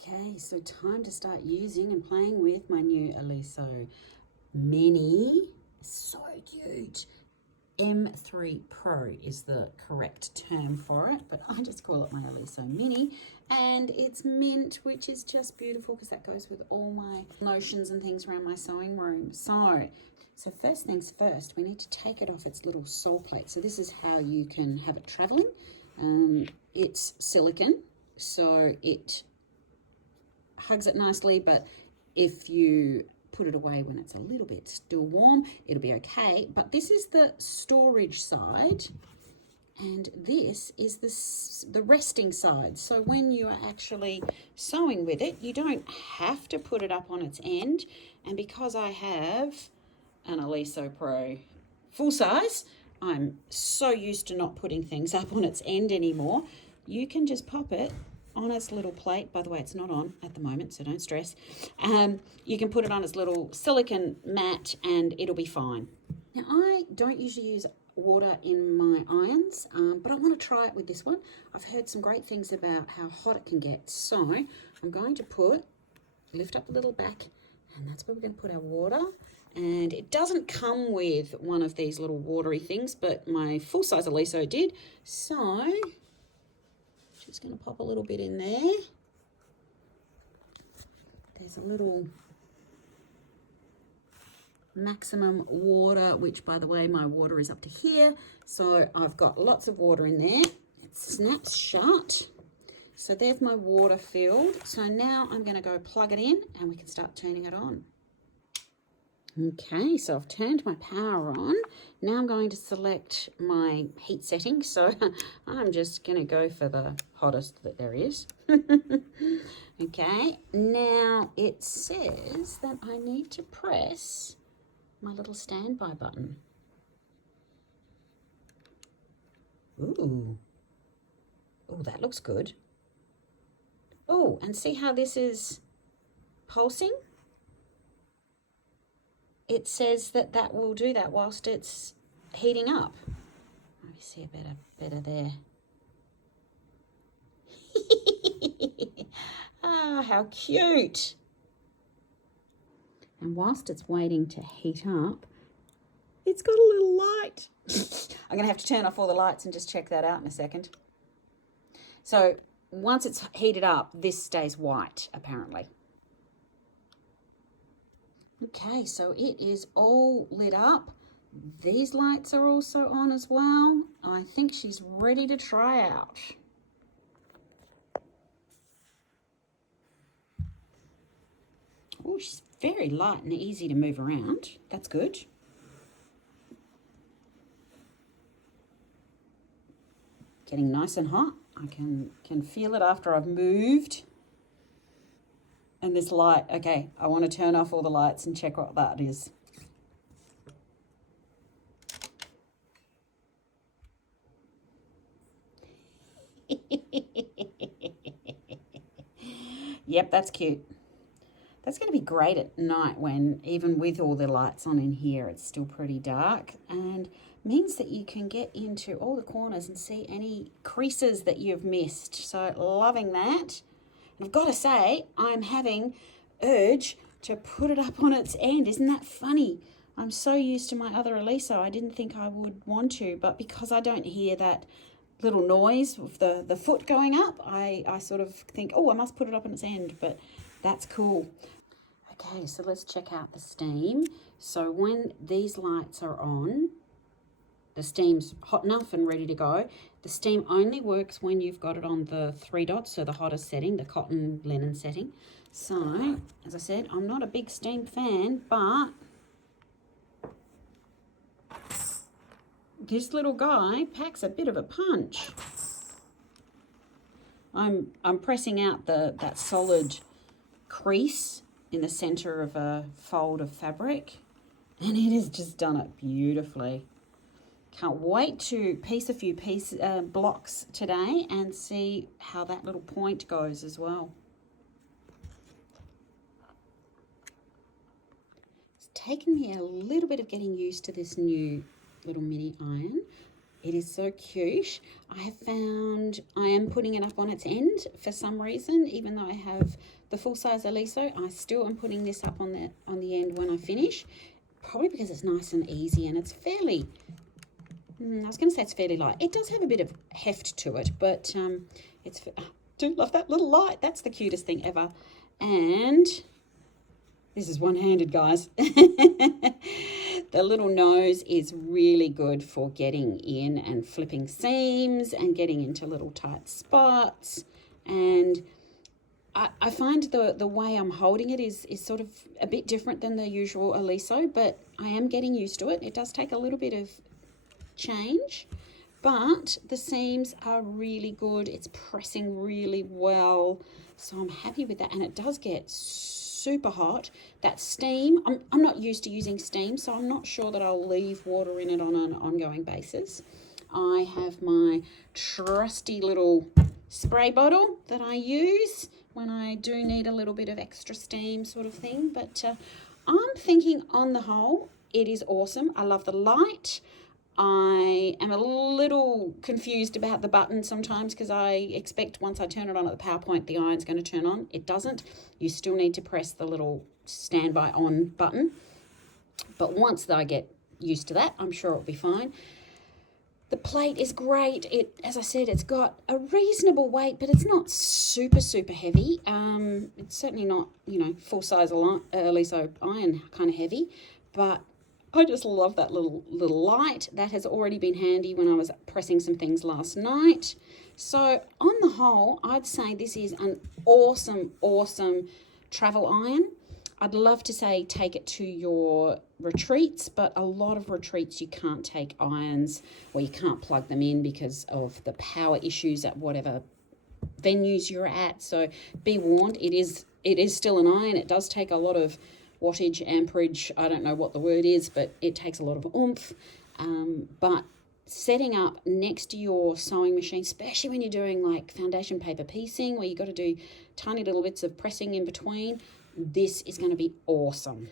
Okay, so time to start using and playing with my new Oliso Mini. So cute. M3 Pro is the correct term for it, but I just call it my Oliso Mini. And it's mint, which is just beautiful because that goes with all my notions and things around my sewing room. So first things first, we need to take it off its little sole plate. So this is how you can have it traveling. It's silicone, so it hugs it nicely, but if you put it away when it's a little bit still warm, it'll be okay. But this is the storage side, and this is the resting side. So when you are actually sewing with it, you don't have to put it up on its end. And because I have an Oliso Pro full size, I'm so used to not putting things up on its end anymore. You can just pop it on its little plate. By the way, it's not on at the moment, so don't stress. You can put it on its little silicone mat and it'll be fine. Now, I don't usually use water in my irons, but I want to try it with this one. I've heard some great things about how hot it can get. So I'm going to lift up a little back, and that's where we're going to put our water. And it doesn't come with one of these little watery things, but my full-size Oliso did. So just going to pop a little bit in there. There's a little maximum water, which, by the way, my water is up to here. So I've got lots of water in there. It snaps shut. So there's my water filled. So now I'm going to go plug it in and we can start turning it on. Okay, so I've turned my power on. Now I'm going to select my heat setting. So I'm just going to go for the hottest that there is. Okay, now it says that I need to press my little standby button. Ooh. Oh, that looks good. Oh, and see how this is pulsing? It says that that will do that whilst it's heating up. Let me see a better there. Ah, how cute. And whilst it's waiting to heat up, it's got a little light. I'm going to have to turn off all the lights and just check that out in a second. So once it's heated up, this stays white, apparently. Okay, so it is all lit up. These lights are also on as well. I think she's ready to try out. Oh, she's very light and easy to move around. That's good. Getting nice and hot. I can feel it after I've moved. And this light, okay, I want to turn off all the lights and check what that is. Yep, that's cute. That's going to be great at night when, even with all the lights on in here, it's still pretty dark, and means that you can get into all the corners and see any creases that you've missed. So loving that. And I've got to say, I'm having urge to put it up on its end. Isn't that funny? I'm so used to my other Oliso, I didn't think I would want to, but because I don't hear that little noise of the foot going up, I sort of think, oh, I must put it up on its end, but that's cool. Okay, so let's check out the steam. So when these lights are on, the steam's hot enough and ready to go. The steam only works when you've got it on the 3 dots, so the hottest setting, the cotton linen setting. So, as I said, I'm not a big steam fan, but this little guy packs a bit of a punch. I'm pressing out that solid crease in the center of a fold of fabric, and it has just done it beautifully. Can't wait to piece a few blocks today and see how that little point goes as well. It's taken me a little bit of getting used to this new little mini iron. It is so cute. I have found I am putting it up on its end for some reason, even though I have the full-size Oliso. I still am putting this up on the end when I finish, probably because it's nice and easy, and it's fairly, I was going to say it's fairly light. It does have a bit of heft to it, but I do love that little light. That's the cutest thing ever. And this is one-handed, guys. The little nose is really good for getting in and flipping seams and getting into little tight spots. And I find the way I'm holding it is sort of a bit different than the usual Oliso, but I am getting used to it. It does take a little bit of change, but the seams are really good. It's pressing really well, so I'm happy with that. And it does get super hot. That steam, I'm not used to using steam, so I'm not sure that I'll leave water in it on an ongoing basis. I have my trusty little spray bottle that I use when I do need a little bit of extra steam sort of thing, but I'm thinking on the whole it is awesome. I love the light. I am a little confused about the button sometimes because I expect once I turn it on at the power point, the iron's going to turn on. It doesn't. You still need to press the little standby on button. But once I get used to that, I'm sure it'll be fine. The plate is great. As I said, it's got a reasonable weight, but it's not super, super heavy. It's certainly not, full-size Oliso iron kind of heavy, but I just love that little light. That has already been handy when I was pressing some things last night. So on the whole, I'd say this is an awesome, awesome travel iron. I'd love to say take it to your retreats, but a lot of retreats you can't take irons or you can't plug them in because of the power issues at whatever venues you're at. So be warned, it is still an iron. It does take a lot of wattage, amperage, I don't know what the word is, but it takes a lot of oomph. But setting up next to your sewing machine, especially when you're doing like foundation paper piecing where you've got to do tiny little bits of pressing in between, this is going to be awesome.